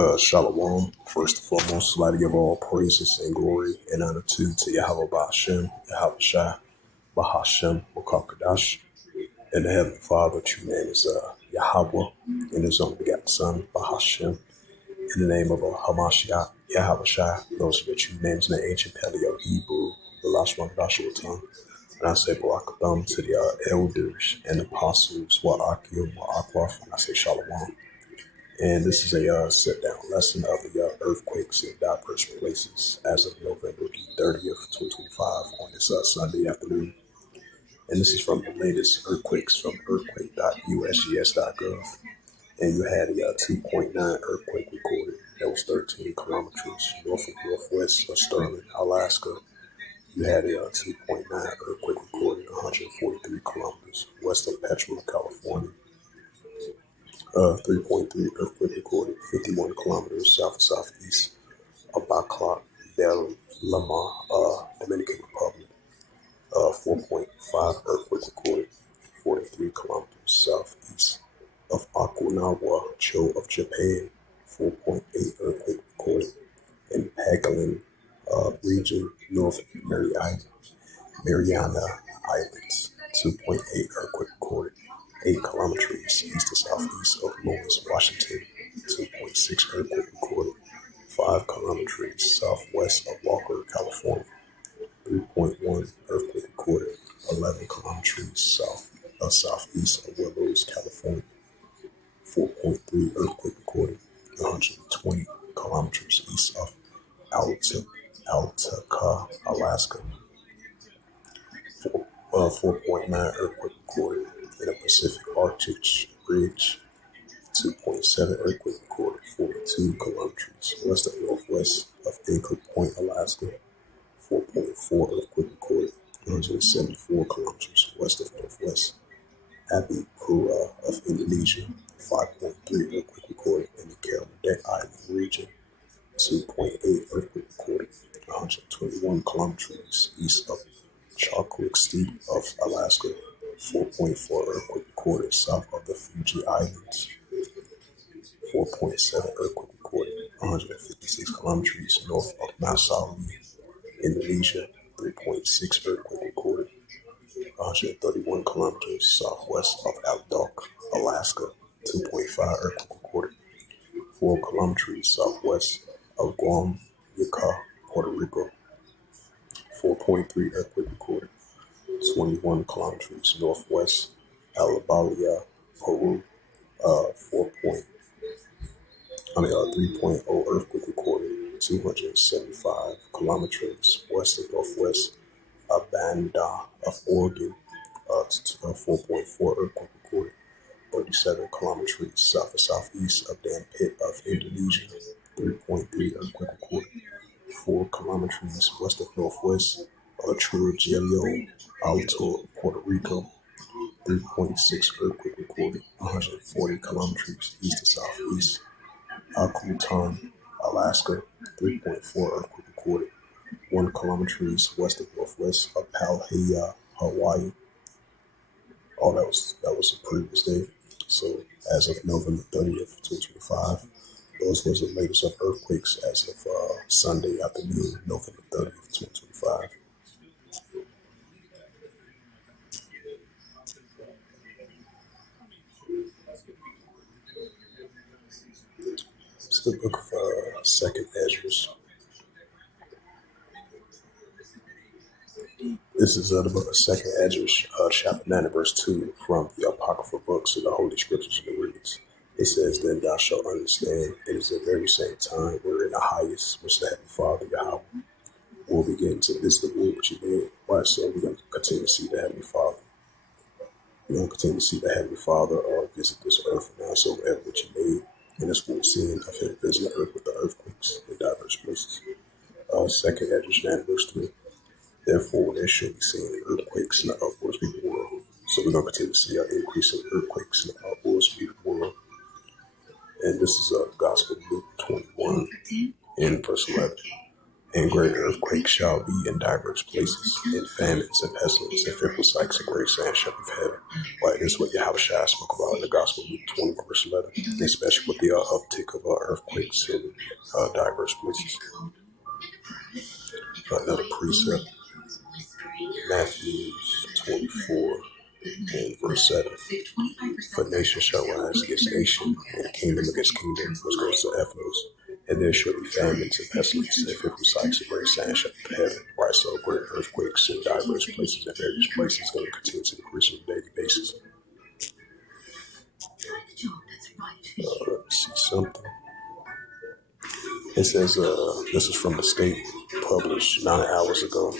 Shalom. First and foremost, I'd like to give all praises and glory and honor to Yahweh Ba'ashem, Yahweh Shai, Bahashem, Wakakadash, and the Heavenly Father. True name is Yahweh, and His only begotten Son, Bahashem, in the name of Hamashiach, Yahweh Shai. Those are the true names in the ancient Paleo Hebrew, the Lashman Joshua tongue. And I say Barakatham to the elders and apostles, Wa'akim, Wa'akwaf, and I say Shalom. And this is a sit-down lesson of the earthquakes in diverse places as of November the 30th, 2025 on this Sunday afternoon. And this is from the latest earthquakes from earthquake.usgs.gov. And you had a 2.9 earthquake recorded that was 13 kilometers north of northwest of Sterling, Alaska. You had a 2.9 earthquake recorded 143 kilometers west of Petrel, California. 3.3 earthquake recorded 51 kilometers south of southeast of Baclac del Lama, Dominican Republic. 4.5 earthquake recorded 43 kilometers southeast of Okinawa, Cho of Japan. 4.8 earthquake recorded in Pagalin region, North Mariana Islands. 2.8 earthquake recorded 8 kilometers east to southeast of Lawrence, Washington. 2.6 earthquake recorded 5 kilometers southwest of Walker, California. 3.1 earthquake recorded 11 kilometers southeast of Willows, California. 4.3 earthquake recorded 120 kilometers east of Altica, Alaska. 4.9 earthquake recorded in the Pacific Arctic Ridge. 2.7 earthquake recorded 42 kilometers west of northwest of Anchor Point, Alaska. 4.4 earthquake recorded 174 kilometers west of northwest Abipura of Indonesia. 5.3 earthquake recorded in the Kermadec Island region. 2.8 earthquake recorded 121 kilometers east of Chalkwick Steep of Alaska. 4.4 earthquake recorded south of the Fiji Islands. 4.7 earthquake recorded 156 kilometers north of Masawi, Indonesia. 3.6 earthquake recorded 131 kilometers southwest of Outdock, Alaska. 2.5 earthquake recorded 4 kilometers southwest of Guam, Yucca, Puerto Rico. 4.3 earthquake recorded 21 kilometers northwest Alabalia, Peru. 3.0 earthquake recorded 275 kilometers west of northwest Abanda of Oregon. 4.4 earthquake recorded 37 kilometers south of southeast of Dan Pit of Indonesia. 3.3 earthquake recorded 4 kilometers west of northwest Trujillo Alto, Puerto Rico. 3.6 earthquake recorded 140 kilometers east to southeast Akutan, Alaska. 3.4 earthquake recorded 1 kilometers west of northwest of Palhaya, Hawaii. Oh, that was the previous day. So as of November 30th, 2025, those was the latest of earthquakes as of Sunday afternoon, November 30th, 2025. It's the book of Second Ezra. This is the book of Second Ezra, chapter 9 and verse 2 from the Apocryphal books of the Holy Scriptures and the reads. It says, "Then thou shalt understand it is the very same time wherein the highest, which the Heavenly Father Yahweh will begin to visit the world which He made." Right, so we're going to continue to see the Heavenly Father. We're going to continue to see the Heavenly Father visit this earth now, so wherever which He made. And that's what we're seeing of Him visiting the earth with the earthquakes in diverse places. Second Ezra 9 verse 3. "Therefore, there shall be seen earthquakes in the upwards of the world." So we're going to continue to see an increase in earthquakes in the upwards of the world. And this is Gospel of Luke 21 in verse 11. And great earthquakes shall be in diverse places, and famines and pestilence, and fearful sights and great sand shall be heaven. Right, this is what Yahushua spoke about in the Gospel of Luke 20, verse 11, especially with the uptick of earthquakes in diverse places. Another precept, Matthew 24 and verse 7. For nation shall rise against nation, and kingdom against kingdom, which goes to Ephesus. And there shall be famines and pestilence, and fearful sights and great signs shall be heaven. Right, so great earthquakes in diverse places and various places going to continue to increase on a daily basis. Let's see something. It says, this is from the state, published 9 hours ago.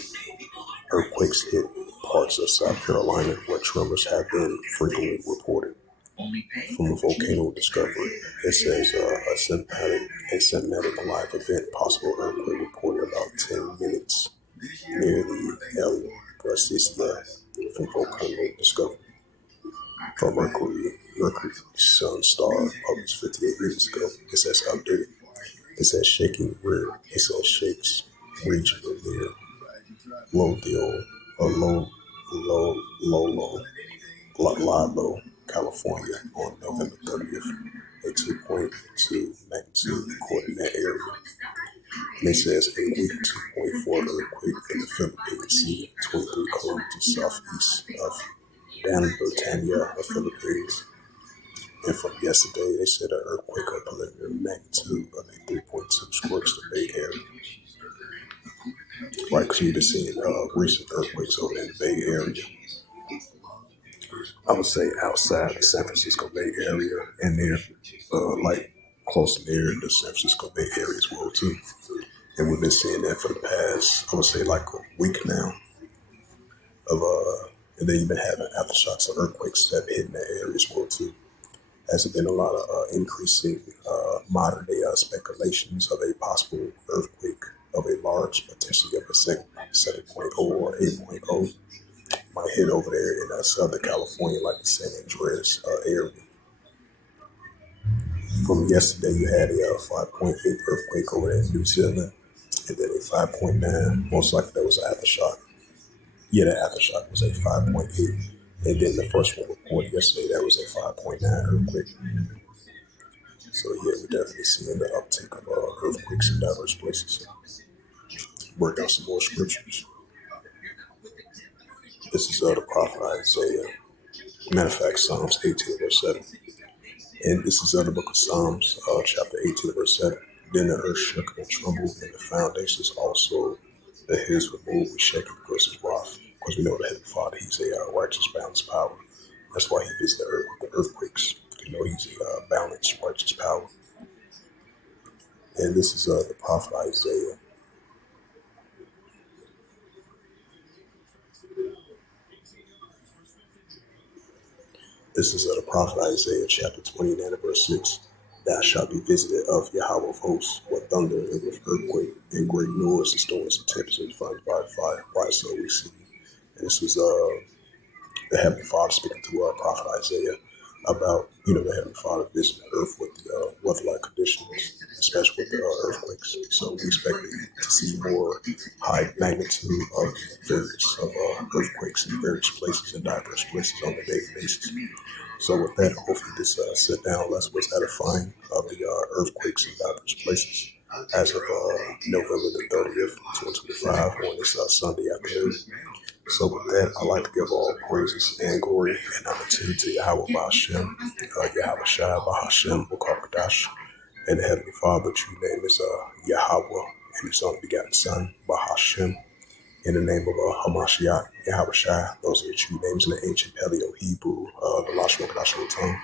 Earthquakes hit parts of South Carolina where tremors have been frequently reported. From a volcano discovery, it says a cinematic live event, possible earthquake reported about 10 minutes near the area. From volcano discovery. From Mercury Sun Star, published 58 minutes ago. It says updated. It says shaking weird. It says shakes regional near Lowdale or Lalo, California on November 30th. A 2.2 magnitude recorded in that area. And it says a weak 2.4 earthquake in the Philippine Sea, 23 kilometers southeast of Dan, Britannia, the Philippines. And from yesterday, they said an earthquake of preliminary magnitude of a 3.2 scorched the Bay Area. Right, because we've been seeing recent earthquakes over in the Bay Area. I would say outside the San Francisco Bay Area, and near, like close near the San Francisco Bay Area as well too. And we've been seeing that for the past, I would say like a week now. And then you've been having aftershocks of earthquakes that have hit in that area as well too. Has been a lot of increasing modern day speculations of a possible earthquake of a large, potentially of a 7.0 or 8.0 might hit over there in Southern California, like the San Andreas area. From yesterday, you had a 5.8 earthquake over there in New Zealand, and then a 5.9. Most likely that was an aftershock. Yeah, the aftershock was a 5.8. And then the first one reported yesterday, that was a 5.9 earthquake. So yeah, we're definitely seeing the uptick of earthquakes in diverse places. Work out some more scriptures. This is the prophet Isaiah. Matter of fact, Psalms 18 verse 7. And this is the book of Psalms, chapter 18 verse 7. Then the earth shook and trembled, and the foundations also, the hills were moved with shaking because of wrath. Because we know the Heavenly Father, He's a righteous, balanced power. That's why He visits the earth with the earthquakes. You know, He's a balanced, righteous power. And this is the prophet Isaiah. This is the prophet Isaiah, chapter 29, verse 6. Thou shalt be visited of Yahweh of hosts, with thunder and with earthquake, and great noise, and storms, and tempests, and fire. Right, so we see. And this was the Heavenly Father speaking to prophet Isaiah about, the Heavenly Father visiting the earth with the weather-like conditions, especially with the earthquakes. So we expect to see more high magnitude of various earthquakes in various places and diverse places on a daily basis. So with that, hopefully this sit down lesson was edifying of the earthquakes in diverse places as of November the 30th, 2025 on this Sunday afternoon. So with that, I'd like to give all praises and glory and opportunity to Yahweh Ba'Hashem, Yahweh Shai Ba'Hashem, B'Kakadash, and the Heavenly Father. True name is Yahweh, and His only begotten Son, Ba'Hashem. In the name of Hamashiach, Yahweh Shai, those are the true names in the ancient Paleo Hebrew, the Lashon Kodash tongue.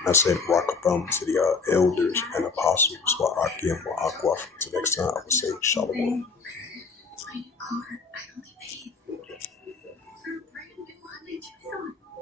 And I said Rakatham to the elders and apostles, Wa'akim, Wa'akwaf. Until next time, I will say Shalom.